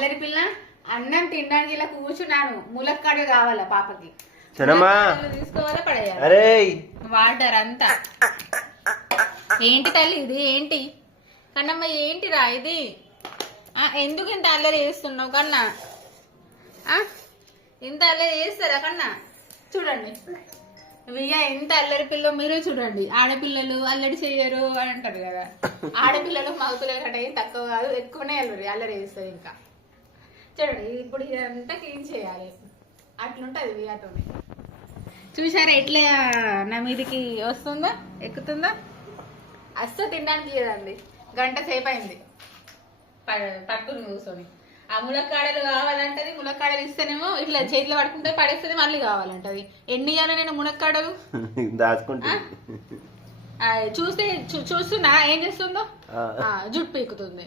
అల్లరి పిల్ల అన్నం తినడానికి ఇలా కూర్చున్నాను. ములక్కాడు కావాలా పాపకి, తీసుకోవాలా పడేయాలి. అరే వాటర్ అంతా ఏంటి తల్లి ఇది? ఏంటి కన్నమ్మ ఏంటిరా ఇది? ఎందుకు ఇంత అల్లరి చేస్తున్నావు కన్నా? ఇంత అల్లరి చేస్తారా కన్నా? చూడండి వియ్య ఎంత అల్లరి పిల్ల. మీరు చూడండి, ఆడపిల్లలు అల్లరి చేయరు అని అంటారు కదా. ఆడపిల్లలు మగపిల్లలు అంటే ఏం తక్కువ కాదు, ఎక్కువనే అల్లరి చేస్తారు. ఇంకా చూడండి ఇప్పుడు ఇదంతా క్లీన్ చేయాలి. అట్లుంటది వియ్యతోని. చూసారా ఎట్లా నా మీదికి వస్తుందా, ఎక్కుతుందా? అస్సలు తినడానికి లేదండి. గంట సేపు అయింది పట్టుకుని కూర్చొని. ఆ ములక్కాడలు కావాలంటది. ములక్కాడలు ఇస్తేనేమో ఇట్లా చేతిలో పట్టుకుంటే పడేస్తుంది, మళ్ళీ కావాలంటది. ఎన్ని ఇయ్యాలి నేను ములక్కాడలు? దాచుకుంటా. చూస్తే చూస్తున్నా ఏం చేస్తుందో, జుట్టు పీకుతుంది.